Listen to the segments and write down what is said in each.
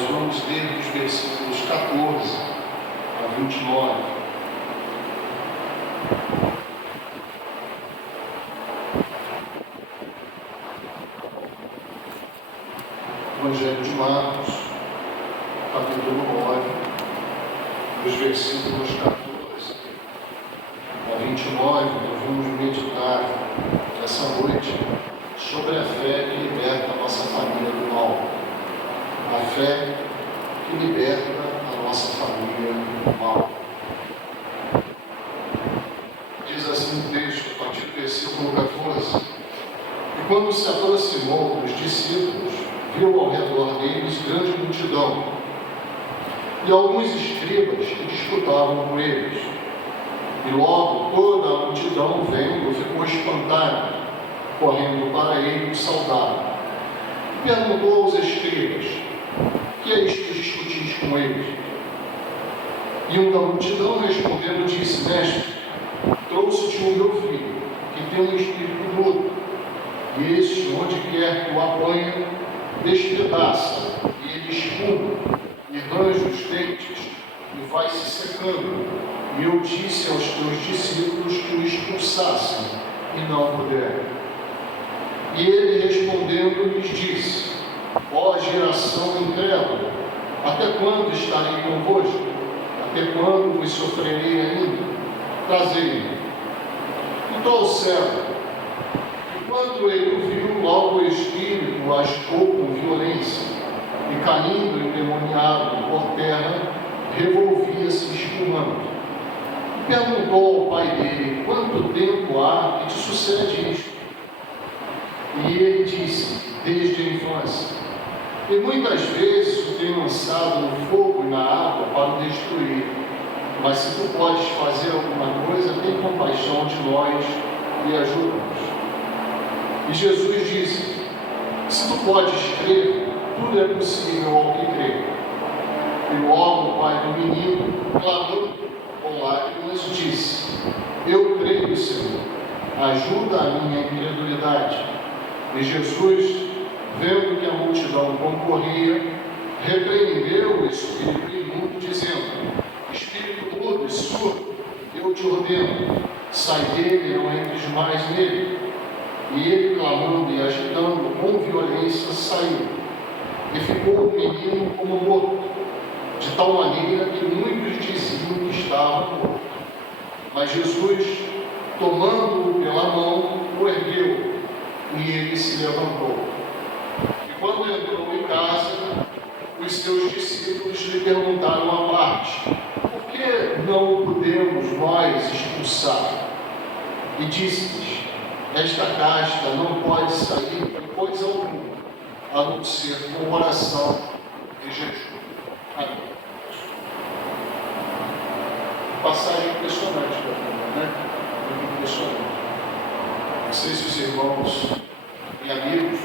nós vamos ler dos versículos 14 a 29. Evangelho de Marcos, capítulo 9, dos versículos 14 a 29, nós vamos meditar essa noite sobre a fé que liberta a nossa família do mal. A fé que liberta a nossa família do mal. Diz assim o texto, a partir do versículo 14: E quando se aproximou dos discípulos, viu ao redor deles grande multidão, e alguns escribas que disputavam com eles. E logo toda a multidão, vendo, ficou espantada, correndo para ele, o saudaram. E perguntou aos escribas: que é isto que discutis com eles? E um da multidão, respondendo, disse: Mestre, trouxe-te o meu filho, que tem um espírito mudo, e este, onde quer que o apanha, despedaça, e ele espuma, e range os dentes, e vai se secando. E eu disse aos teus discípulos que o expulsassem, e não puderam. E ele, respondendo, lhes disse: Ó geração incrédula, até quando estarei convosco? Até quando vos sofrerei ainda? Trazei-me. Então ao cego, e quando ele o viu, logo o espírito o agitou com violência, e caindo endemoniado por terra, revolvia-se espumando. E perguntou ao pai dele: quanto tempo há que te sucede isto? E ele disse: desde a infância. E muitas vezes o tenho lançado no fogo e na água para o destruir. Mas se tu podes fazer alguma coisa, tem compaixão de nós e ajuda-nos. E Jesus disse: se tu podes crer, tudo é possível ao que crê. E logo o pai do menino, clamando com lágrimas, disse: eu creio, Senhor, ajuda a minha incredulidade. E Jesus, vendo que a multidão concorria, repreendeu o espírito imundo, dizendo: espírito mudo e surdo, eu te ordeno, sai dele e não entres mais nele. E ele, clamando e agitando com violência, saiu. E ficou o menino como morto, de tal maneira que muitos diziam que estava morto. Mas Jesus, tomando-o pela mão, o ergueu, e ele se levantou. E quando entrou em casa, os seus discípulos lhe perguntaram à parte: por que não o podemos nós expulsar? E disse-lhes: esta casta não pode sair de coisa alguma, a não ser com oração e jejum. Amém. Passagem impressionante, né? Muito impressionante. Não sei se os irmãos e amigos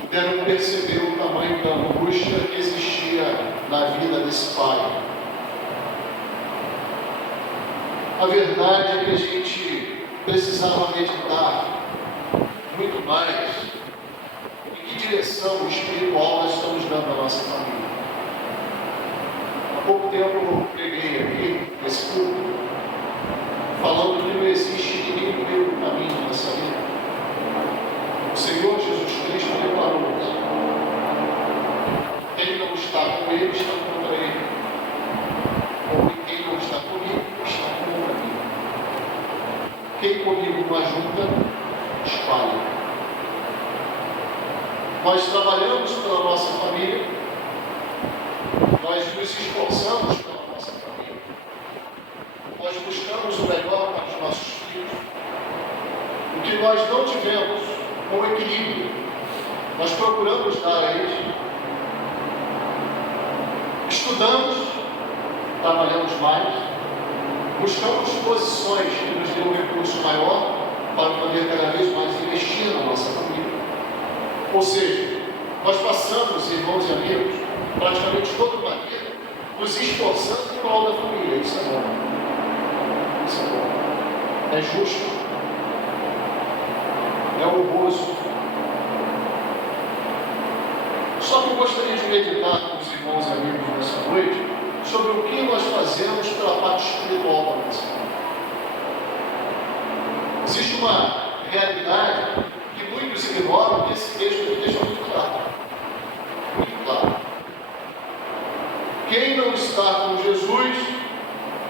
puderam perceber o tamanho da angústia que existia na vida desse pai. A verdade é que a gente precisava meditar muito mais em que direção espiritual nós estamos dando à nossa família. Há pouco tempo eu preguei aqui nesse culto, falando que não existe ninguém meio do caminho nessa vida. O Senhor Jesus Cristo declarou isso. Quem não está com ele está contra ele. Ou quem não está comigo está contra mim. Quem comigo não ajunta, espalha. Nós trabalhamos pela nossa família, nós nos esforçamos pela nossa família, nós buscamos o melhor para os nossos filhos. O que nós não tivemos com equilíbrio, nós procuramos dar a eles. Estudamos, trabalhamos mais, buscamos posições que nos dêem um recurso maior para poder cada vez mais investir na nossa família. Ou seja, nós passamos, irmãos e amigos, praticamente toda uma vida nos esforçando em prol da família. Isso é bom. Isso é bom. É justo. É honroso. Só que eu gostaria de meditar com os irmãos e amigos nessa noite sobre o que nós fazemos pela parte espiritual da nossa vida. Existe uma realidade que muitos ignoram, que esse texto ele deixa muito claro. Muito claro. Quem não está com Jesus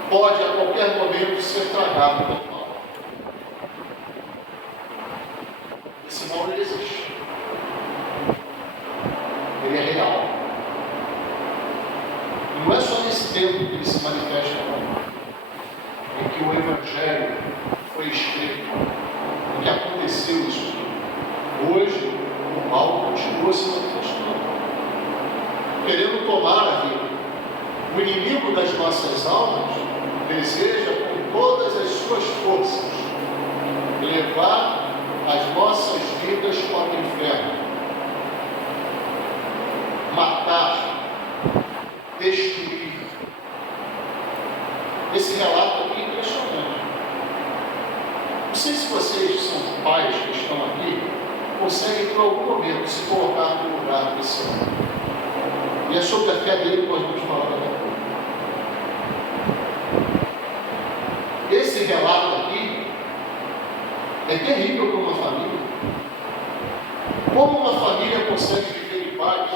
pode a qualquer momento ser tragado pelo mal. Esse mal ele existe. Ele é real. E não é só nesse tempo que ele se manifesta em que o Evangelho foi escrito, em que aconteceu isso. Hoje, o mal continua se manifestando, querendo tomar a vida. O inimigo das nossas almas deseja, com todas as suas forças, levar as nossas vidas para o inferno, matar, destruir. Esse relato aqui é impressionante. Não sei se vocês são pais que estão aqui, conseguem por algum momento se colocar no lugar desse homem. E é sobre a fé dele que nós vamos falar daqui a pouco. Esse relato aqui é terrível para uma família. Como uma família consegue viver em paz?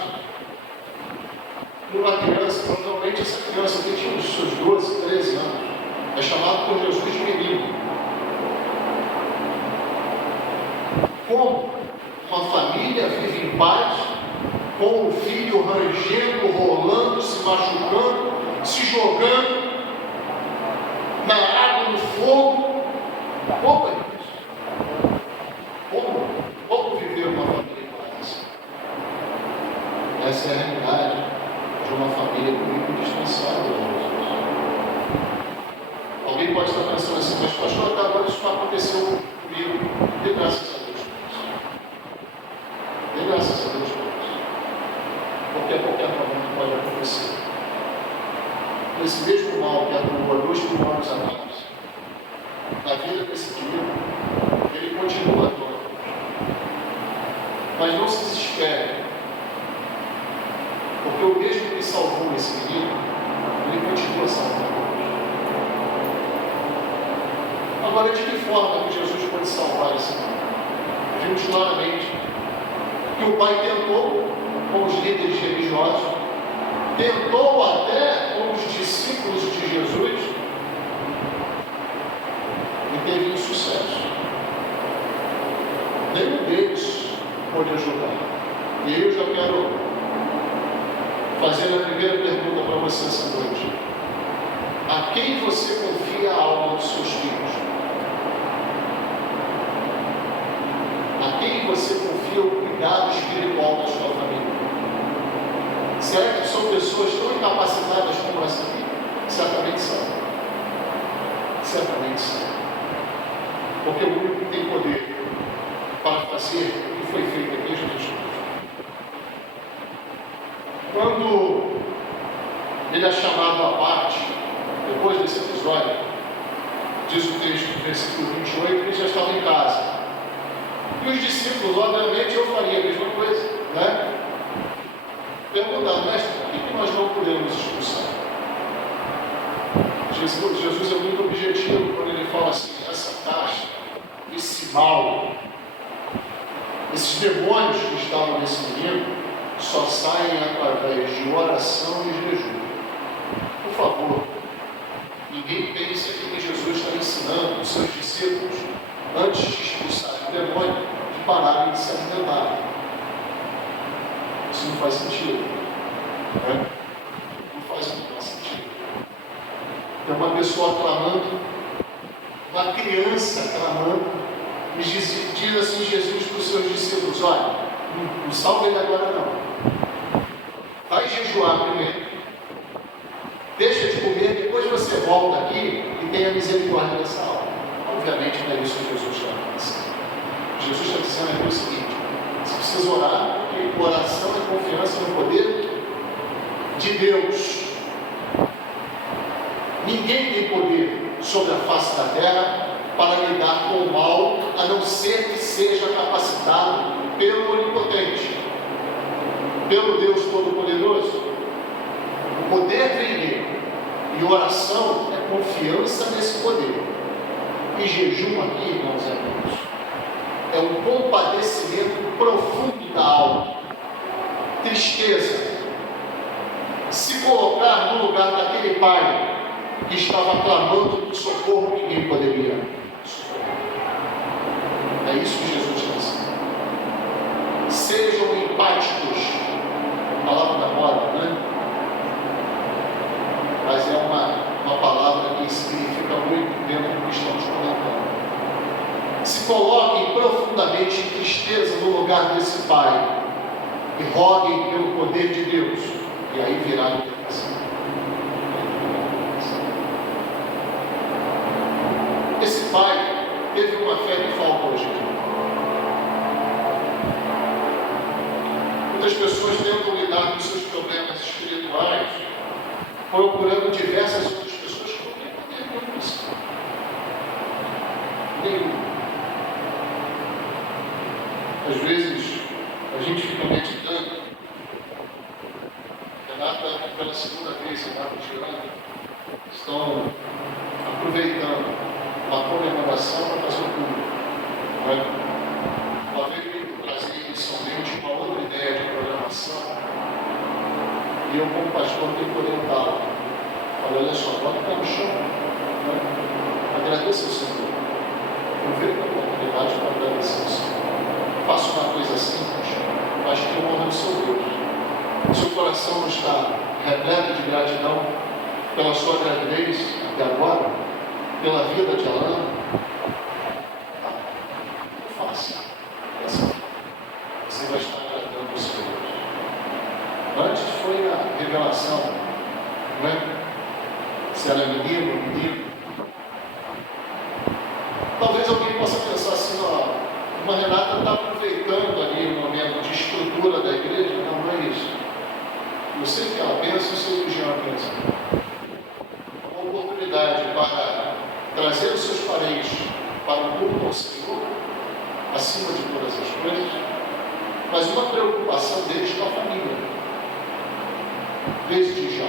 Uma criança, provavelmente essa criança que tinha os seus 12, 13 anos, é chamado por Jesus de menino. Como uma família vive em paz, com o filho rangendo, rolando, se machucando, se jogando na água, no fogo? Como é isso? Como viver uma família em paz? Essa é a realidade de uma família comigo distanciada de Jesus. Alguém pode estar pensando assim, mas pastor, até agora isso não aconteceu comigo. Dê graças a Deus por isso. Dê graças a Deus por isso. Porque a qualquer momento pode acontecer. Esse mesmo mal que atuou há 2.000 anos atrás, na vida desse dia, ele continua atuando. Mas não se desespere. Porque o mesmo que salvou esse menino, ele continua salvando. Agora, de que forma que Jesus pode salvar esse menino? Vimos claramente que o pai tentou com os líderes religiosos, tentou até com os discípulos de Jesus e teve insucesso. Nenhum deles pôde ajudar. E eu já quero fazer a primeira pergunta para você essa noite. A quem você confia a alma dos seus filhos? A quem você confia o cuidado espiritual da sua família? Será que são pessoas tão incapacitadas como essa aqui? Certamente são. Certamente são. Porque o único que tem poder para fazer o que foi feito aqui é Jesus Cristo. Quando ele é chamado à parte, depois desse episódio, diz o texto, versículo 28, ele já estava em casa. E os discípulos, obviamente, eu faria a mesma coisa, né? Perguntando, mestre, por que nós não podemos expulsar? Jesus é muito objetivo quando ele fala assim, essa taxa, esse mal, esses demônios que estavam nesse menino, só saem através de oração e jejum. Por favor, ninguém pense que Jesus está ensinando os seus discípulos, antes de expulsar o demônio, de pararem de se alimentar. Isso não faz sentido. Né? Não faz o menor sentido. Tem uma pessoa clamando, uma criança clamando, e diz assim Jesus para os seus discípulos, olha, não salva ele agora não. Vai jejuar primeiro, deixa de comer, depois você volta aqui e tenha misericórdia dessa alma. Obviamente não é isso que Jesus está dizendo. Jesus está dizendo aqui o seguinte, você precisa orar, porque oração é confiança no poder de Deus. Ninguém tem poder sobre a face da terra para lidar com o mal, a não ser que seja capacitado pelo Onipotente. pelo Deus Todo-Poderoso, o poder vem dele. E oração é confiança nesse poder. E jejum aqui, irmãos e amigos, é um compadecimento profundo da alma. Tristeza. Se colocar no lugar daquele pai que estava clamando por socorro que ninguém poderia socorrer. É isso que Jesus está dizendo. Sejam empáticos. A palavra da moda, né? Mas é uma palavra que significa muito dentro do que estamos comentando. Se coloquem profundamente em tristeza no lugar desse pai e roguem pelo poder de Deus, e aí virá a libertação. Esse pai teve uma fé que falta hoje em dia. Muitas pessoas tentam lidar com seus problemas espirituais procurando diversas outras pessoas que não têm poder nenhum nisso. Nenhum. Às vezes a gente fica meditando. Renata, pela segunda vez, Renata e Girana estão aproveitando uma comemoração para fazer o culto. Uma vez eu trazia inicialmente uma outra ideia de programação. E eu, como pastor, tenho que orientá-lo. Falei, olha só, bota o pé no chão. Agradeça ao Senhor. Aproveita a oportunidade para agradecer ao Senhor. Faça uma coisa simples, mas que honra o seu Deus. Seu coração não está repleto de gratidão pela sua gravidez até agora, pela vida de Alan? Não faça. Você vai estar agradando o Senhor. Antes foi a revelação, não é? Se era menino ou menino. Talvez alguém possa pensar assim, ó, uma Renata está aproveitando ali o momento de estrutura da igreja. Não, não é isso. Eu sei que ela pensa, eu sei que o Jean pensa. É uma oportunidade para trazer os seus parentes para o culto ao Senhor, acima de todas as coisas, mas uma preocupação deles com a família. Desde já.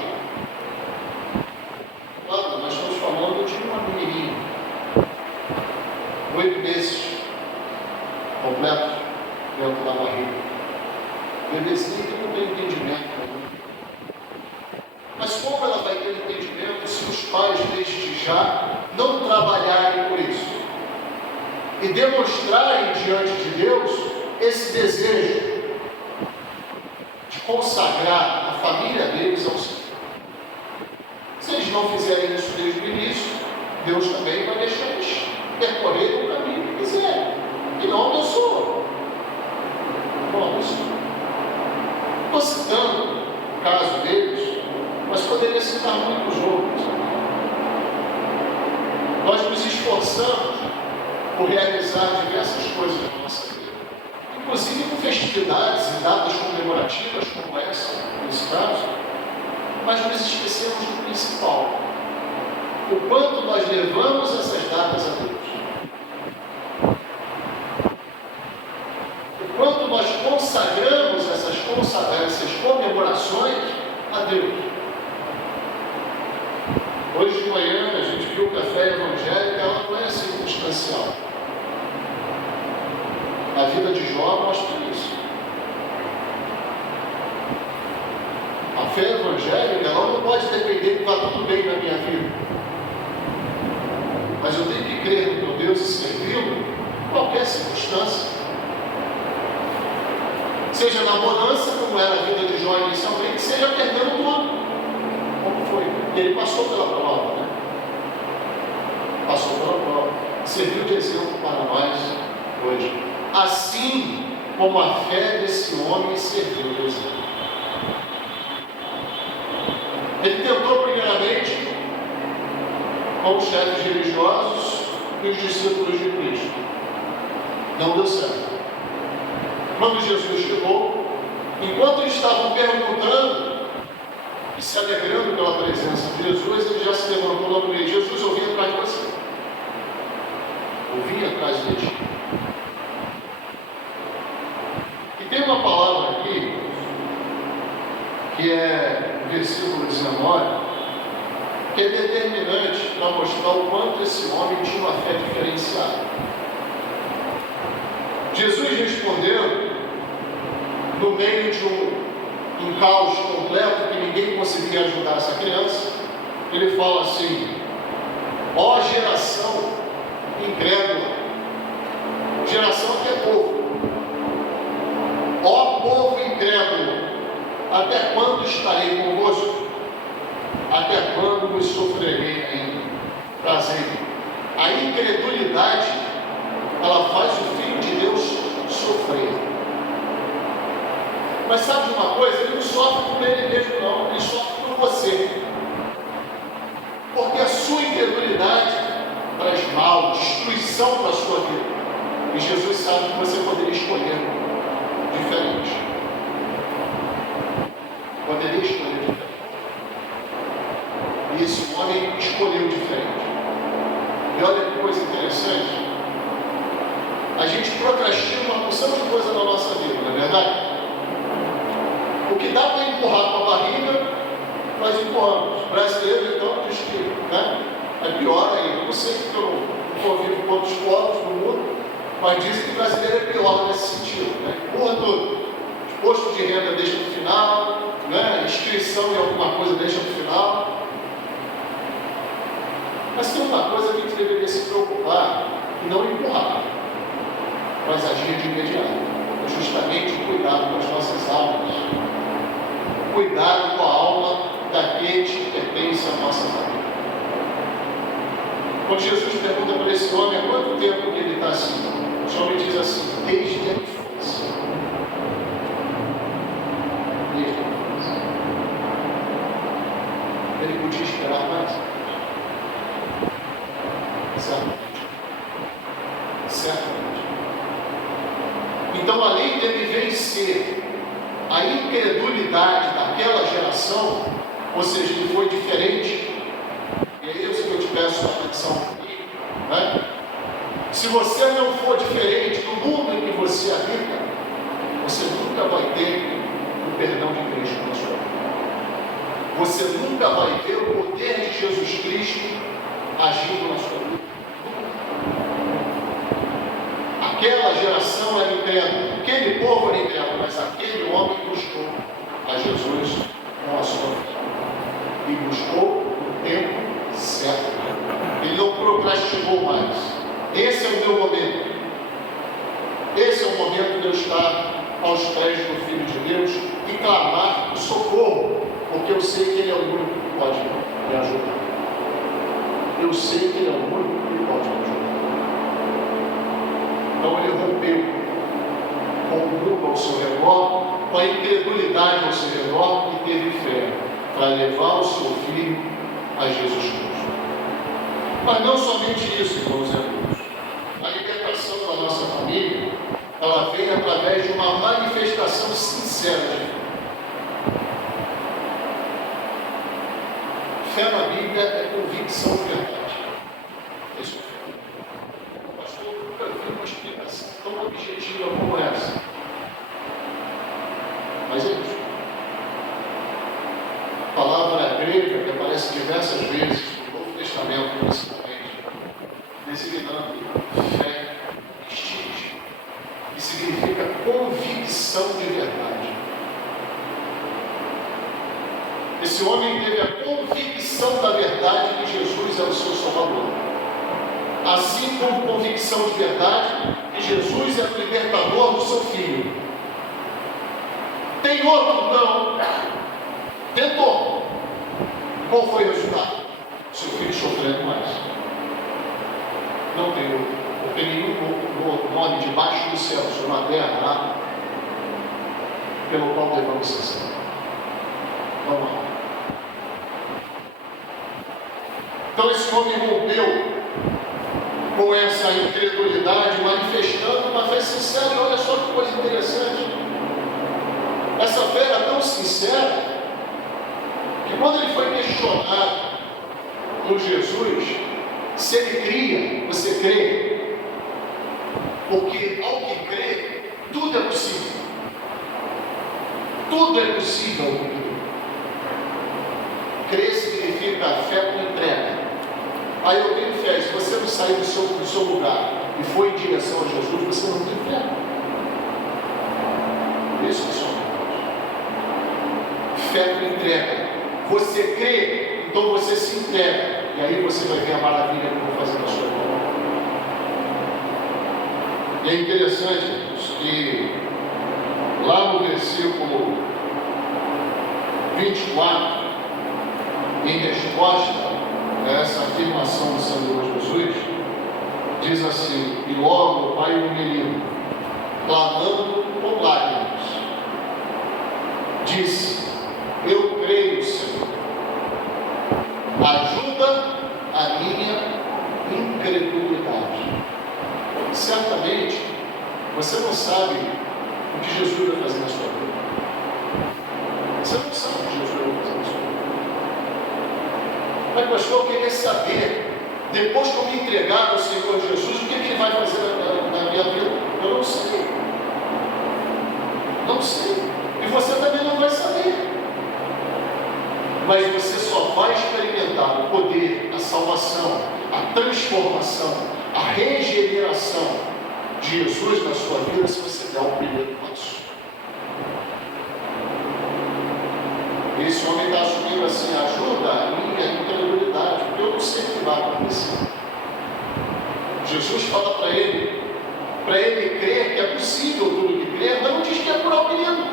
Claro, nós estamos falando de uma menininha, 8 meses, completo, dentro da barriga. Bebezinho que não tem entendimento ainda. Mas como ela vai ter entendimento se os pais desde já não trabalharem por isso? E demonstrarem diante de Deus esse desejo de consagrar a família deles ao Senhor. Se eles não fizerem isso desde o início, Deus também vai deixar eles percorrer o caminho que quiserem. E não abençoa. Não abençoa. Estou citando o caso deles, mas poderia citar muitos outros. Nós nos esforçamos por realizar diversas coisas na nossa vida, inclusive com festividades e datas comemorativas como essa, nesse caso, mas nos esquecemos do principal: o quanto nós levamos essas datas a Deus, o quanto nós consagramos essas comemorações a Deus. Hoje de manhã a gente viu o café evangélico, ela não é circunstancial. A vida de Jó mostra isso. A fé evangélica, ela não pode depender de que está tudo bem na minha vida. Mas eu tenho que crer no meu Deus e servi-lo em qualquer circunstância. Seja na bonança, como era a vida de Jó inicialmente, seja perdendo tudo. Como foi? E ele passou pela prova, né? Passou pela prova. Serviu de exemplo para nós hoje. Assim como a fé desse homem serviu de exemplo. Ele tentou primeiramente com os chefes religiosos e os discípulos de Cristo. Não deu certo. Quando Jesus chegou, enquanto eles estavam perguntando e se alegrando pela presença de Jesus, ele já se levantou lá no meio. Jesus, eu vim atrás de você. Eu vim atrás de ti. E tem uma palavra aqui que é o versículo 19, que é determinante para mostrar o quanto esse homem tinha uma fé diferenciada. Jesus respondeu, no meio de um caos completo, que ninguém conseguia ajudar essa criança, ele fala assim: ó geração incrédula, geração que é povo, ó povo incrédulo, até quando estarei convosco? Até quando vos sofrerei ainda? Prazer. A incredulidade, ela faz o Filho de Deus sofrer. Mas sabe de uma coisa? Ele não sofre por ele mesmo, não. Ele sofre por você. Porque a sua incredulidade traz mal, destruição para a sua vida. E Jesus sabe que você poderia escolher diferente. Poderia escolher diferente. E esse homem escolheu diferente. E olha que coisa interessante. A gente procrastina uma porção de coisa na nossa vida, não é verdade? O que dá para empurrar com a barriga, nós empurramos. O brasileiro, então, diz que, né, é pior ainda. Não sei que eu não convivo com outros povos no mundo, mas dizem que o brasileiro é pior nesse sentido. Né? Empurra tudo. Imposto de renda deixa no final, né? Inscrição em alguma coisa deixa no final. Mas tem uma coisa que a gente deveria se preocupar e não empurrar, mas agir de imediato. É justamente o cuidado com as nossas almas. Cuidado com a alma daqueles que pertencem à nossa família. Quando Jesus pergunta para esse homem há quanto tempo que ele está assim, esse homem diz assim: desde a infância. Desde a infância. Ele podia esperar mais. Certamente. Certamente. Então, além dele vencer a incredulidade daquela geração, ou seja, ele foi diferente, e é isso que eu te peço atenção comigo, né? Se você não for diferente do mundo em que você habita, você nunca vai ter o perdão de Cristo na sua vida. Você nunca vai ver o poder de Jesus Cristo agindo na sua vida. Aquela geração era incrédula, aquele povo era incrédulo, mas aquele homem buscou a Jesus com a sua fé. E buscou o tempo certo. Ele não procrastinou mais. Esse é o meu momento. Esse é o momento de eu estar aos pés do Filho de Deus e clamar por socorro, porque eu sei que Ele é o único que pode me ajudar. Eu sei que Ele é o único que pode me ajudar. Então ele rompeu com o mundo ao seu redor, com a incredulidade ao seu redor e teve fé para levar o seu filho a Jesus Cristo. Mas não somente isso, irmãos e amigos. A libertação da nossa família, ela vem através de uma manifestação sincera de fé. Fé na Bíblia é convicção de verdade. Isso é fé. Pastor, eu nunca vi uma explicação tão objetiva como essa. Mas é isso. A palavra grega que aparece diversas vezes no Novo Testamento, principalmente, designando fé, estígio, que significa convicção de verdade. Esse homem teve a convicção da verdade que Jesus é o seu Salvador. Assim como convicção de verdade que Jesus é o libertador do seu filho. Tem outro? Não. Tentou. Qual foi o resultado? Seu filho sofrendo mais. Não tem outro. Porque nenhum nome debaixo do céu, sobre a terra, pelo qual devemos ser salvos. Vamos lá. Então esse homem rompeu com essa incredulidade, manifestando uma fé sincera. E olha só que coisa interessante. Essa fé era tão sincera que quando ele foi questionado por Jesus se ele cria, você crê? Porque ao que crê, tudo é possível. Tudo é possível ao que crê. Crer significa fé com entrega. Aí eu tenho fé. Se você não sair do seu lugar e for em direção a Jesus, você não tem fé. Isso é só fé com entrega. Você crê, então você se entrega. E aí você vai ver a maravilha que eu vou fazer na sua vida. E é interessante, irmãos, que lá no versículo 24, em resposta a essa afirmação do Senhor Jesus, diz assim: e logo o pai do menino, clamando com lágrimas, disse: eu creio, Senhor, ajuda a minha incredulidade. Certamente você não sabe o que Jesus vai fazer na sua vida. Você não sabe o que Jesus vai fazer na sua vida. Mas, pastor, eu queria saber, depois que eu me entregar ao Senhor Jesus, o que Ele vai fazer na minha vida? Eu não sei. Não sei. E você também não vai saber. Mas você só vai experimentar o poder, a salvação, a transformação, a regeneração de Jesus na sua vida se você der o primeiro passo. Esse homem está assumindo assim: ajuda a minha incredulidade, porque eu não sei o que vai acontecer. Jesus fala para ele crer que é possível tudo que crer, mas não diz que é curar o menino.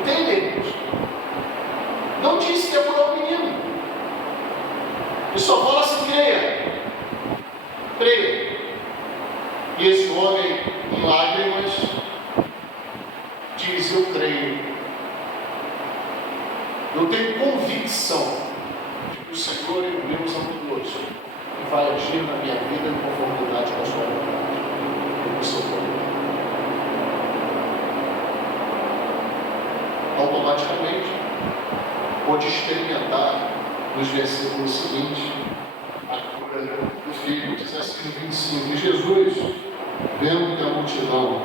Entendem? Não diz que é curar o menino. Ele só fala assim: creia. Creia. E esse homem, em lágrimas, diz: eu creio. Eu tenho convicção de que o Senhor é o Deus amoroso e vai agir na minha vida em conformidade com a sua vontade e com o seu poder. Automaticamente, pode experimentar nos versículos seguintes a cura do filho. Diz assim no 25: e Jesus, vendo que a multidão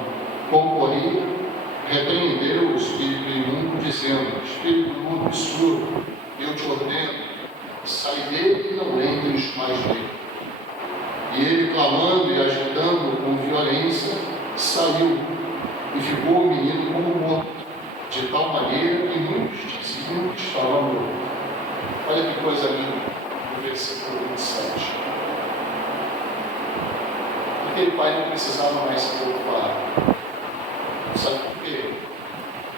concorria, repreendeu o espírito imundo, dizendo: espírito imundo e surdo, eu te ordeno, sai dele e não entres mais nele. E ele, clamando e agitando com violência, saiu, e ficou o menino como morto, de tal maneira que muitos diziam que estava morto. Olha que coisa linda, no versículo 27. Aquele pai não precisava mais se preocupar. Sabe por quê?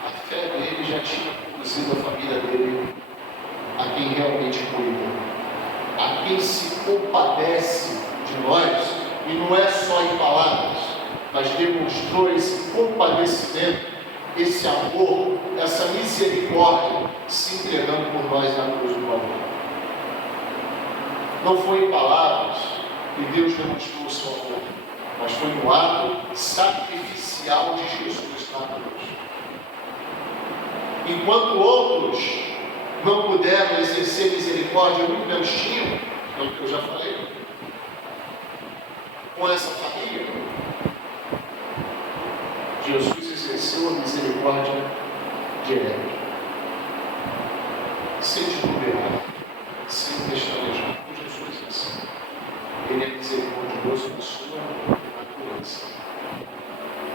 A fé dele já tinha conduzido a família dele a quem realmente cuida, a quem se compadece de nós, e não é só em palavras, mas demonstrou esse compadecimento, esse amor, essa misericórdia, se entregando por nós na cruz do Calvário. Não foi em palavras que Deus demonstrou o seu amor, mas foi no ato sacrificial de Jesus na cruz. Enquanto outros não puderam exercer misericórdia, muito menos tinham, é o que eu já falei, com essa família, Jesus exerceu a misericórdia direta, sem titubear, sem pestanejar. Jesus é assim. Ele é misericordioso na sua natureza.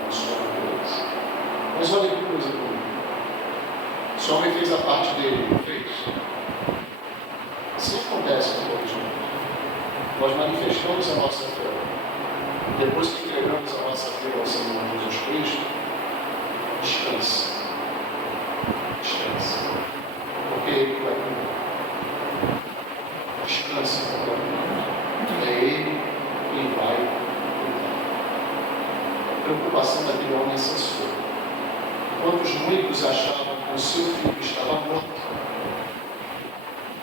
Na sua natureza. Mas olha que coisa bonita. Esse homem fez a parte dele, não fez? Assim acontece com todos nós. Nós manifestamos a nossa fé. Depois que entregamos a nossa vida ao Senhor Jesus Cristo, descanse. Descanse. Porque Ele vai cuidar. Descanse, porque é Ele quem vai cuidar. A preocupação daquele homem cessou. Enquanto os muitos achavam que o seu filho estava morto,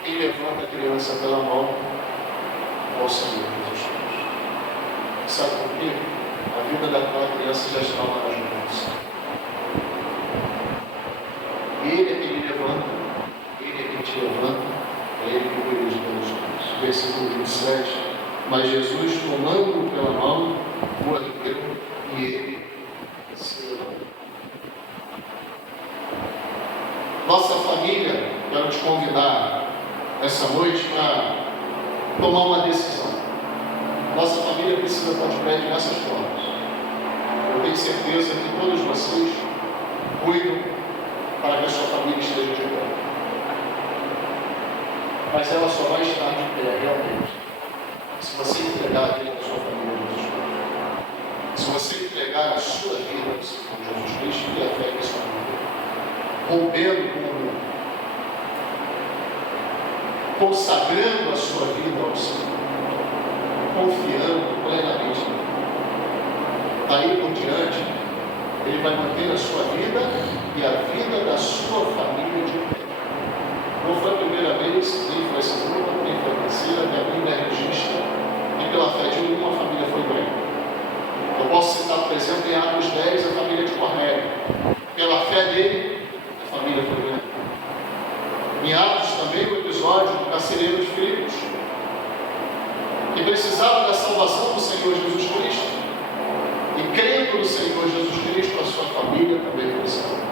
quem levanta a criança pela mão ao Senhor Jesus Cristo. Sabe por quê? A vida daquela criança já estava nas mãos. Ele é quem me levanta, Ele é quem te levanta, é Ele que corrige pelos mãos. Versículo 27. Mas Jesus, tomando-o pela mão, o ergueu e ele se levantou. Nossa família, quero te convidar essa noite para tomar uma decisão. Nossa família precisa estar de pé de diversas formas. Eu tenho certeza que todos vocês cuidam para que a sua família esteja de pé. Mas ela só vai estar de pé realmente se você entregar a vida da sua família a Jesus Cristo. Se você entregar a sua vida ao Senhor Jesus Cristo e a fé em sua vida, rompendo com o mundo, consagrando a sua vida ao Senhor, confiando plenamente nele. Daí por diante, ele vai manter a sua vida e a vida da sua família de pé. Não foi a primeira vez, nem foi a segunda, nem foi a terceira, que a Bíblia registra e pela fé de nenhuma família foi bem. Eu posso citar, por exemplo, em Atos 10, a família de Cornélio. Pela fé dele, a família foi bem. Em Atos também o episódio do carcereiro de Filipos, que precisava da salvação do Senhor Jesus Cristo, e crendo no Senhor Jesus Cristo, a sua família também foi salva.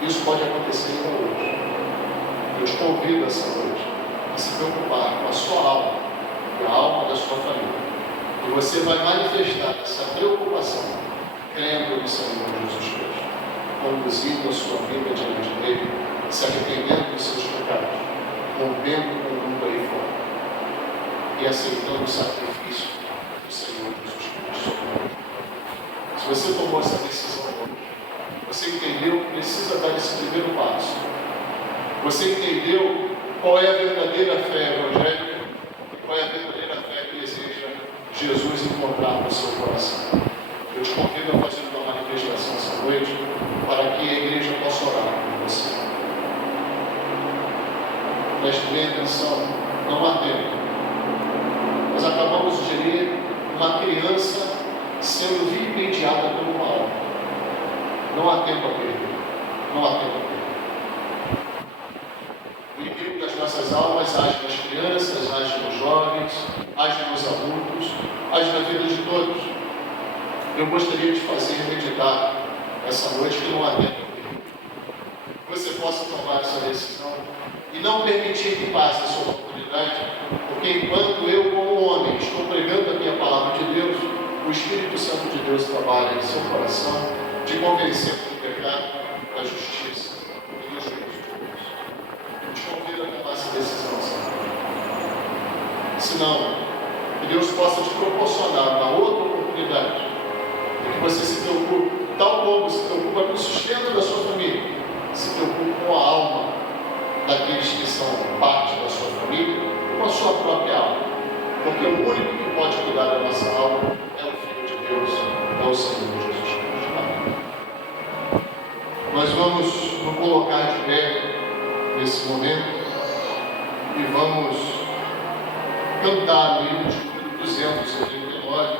Isso pode acontecer ainda hoje. Eu te convido essa noite a se preocupar com a sua alma e a alma da sua família. E você vai manifestar essa preocupação crendo no Senhor Jesus Cristo, conduzindo a sua vida diante dele, se arrependendo dos seus pecados, rompendo com o mundo aí fora e aceitando o sacrifício do Senhor Jesus Cristo. Se você tomou essa decisão hoje, você entendeu que precisa dar esse primeiro passo, você entendeu qual é a verdadeira fé evangélica e qual é a verdadeira fé que deseja Jesus encontrar no seu coração. Eu te convido a fazer uma manifestação essa noite para que a igreja possa orar por você. Preste bem atenção, não há tempo. Nós acabamos de ler uma criança sendo vilipendiada pelo mal. Não há tempo a perder. Não há tempo a perder. O inimigo das nossas almas age nas crianças, age nos jovens, age nos adultos, age na vida de todos. Eu gostaria de fazer meditar essa noite que não há tempo a perder. Que você possa tomar essa decisão e não permitir que passe essa oportunidade, porque enquanto eu, como homem, estou pregando a minha palavra de Deus, o Espírito Santo de Deus trabalha em seu coração, te convencendo do pecado, da justiça e do juízo de Deus. Eu te convido a tomar essa decisão, Senhor. Senão, que Deus possa te proporcionar uma outra oportunidade, e que você se preocupe, tal como se preocupa com o sustento da sua família, se preocupe com a alma daqueles que são parte da sua família, com a sua própria alma. Porque o único que pode cuidar da nossa alma é o Filho de Deus, é o Senhor Jesus Cristo. Amém. Nós vamos nos colocar de pé nesse momento e vamos cantar o hino de 289.